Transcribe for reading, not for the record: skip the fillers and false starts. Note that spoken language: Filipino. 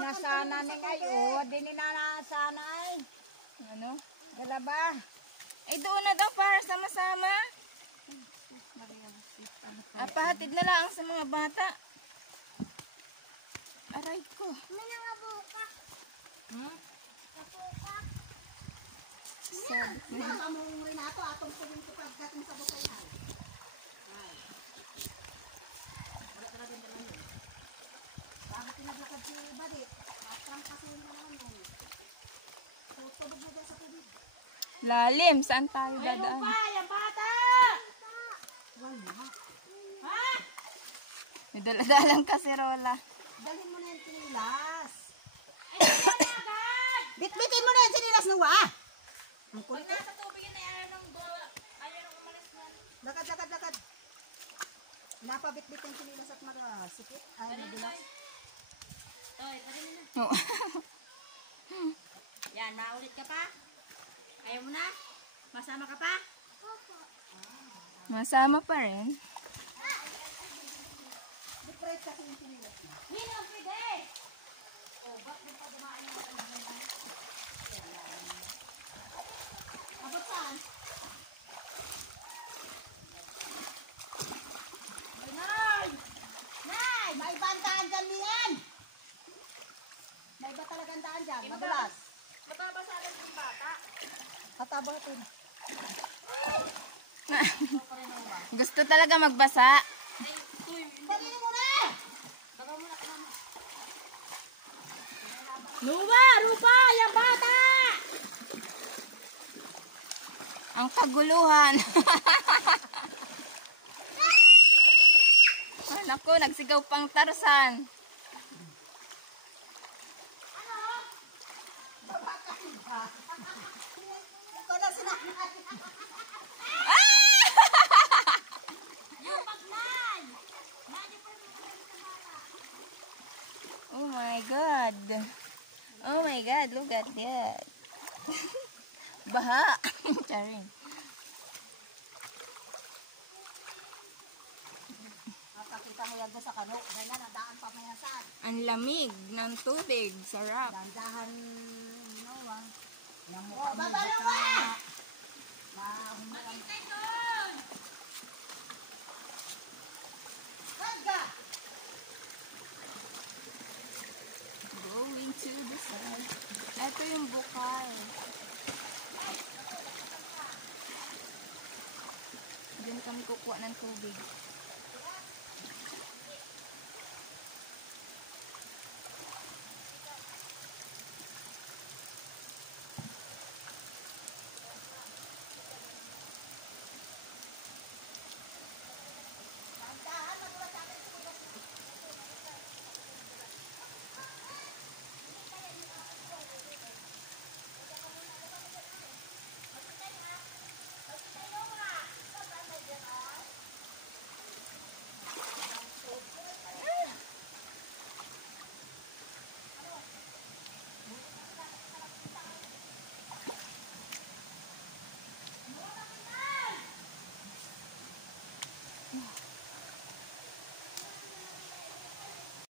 na sana ni ngayon. Di na sana ay. Ano? Dala ba? Ay doon na daw para sama-sama. Pahatid na lang sa mga bata. Aray ko. May nangabuka. Kapuka. Among rin ato atong puling ko pagdating sa bukay ay. Wala din dala niyo. Bakit pinaglakad si Badi? Atrang kasi yung naman yun. Tutubog na dyan sa tubig. Lalim, saan tayo dadaan? Ayun pa, yung bata! Wala. Ha? May daladalang kaserola. Dalhin mo na yung sinilas. Ay, wala agad! Bitbitin mo na yung sinilas ng wa! Ang kulit. Pag nasa tubig yun ay ayaw nang umalis na. Lakad. Napabitbit yung sinilas at masikip. Ay, madulas. Toy, pwede mo na. Oo. Yan, naulit ka pa? Ayaw mo na? Masama ka pa? Masama pa rin. Depress kasi yung sinilas na. Hindi na pwede! Abot saan? Ay, Nay! Nay! May iba ang daan dyan niyan! May iba talagang daan dyan. Madulas. Mababasalan yung bata. Katabo ito. Gusto talaga magbasa. Pagin mo na! Rupa! Yung bata! Ang kaguluhan. Ay, naku, nagsigaw pang Tarzan. Ikaw na sinanay. Yung pagnay! Oh my God. Oh my God, look at that. Baha. Charing. Makakita mo yan doon sa kano. Ganyan, ang daan pa mayasan. Ang lamig ng tubig. Sarap. Dandahan, ah. Oh, babalo ka! Mahintay doon! Hangga! Going to the side. Ito yung bukay. Diyan kami kukuha ng tubig.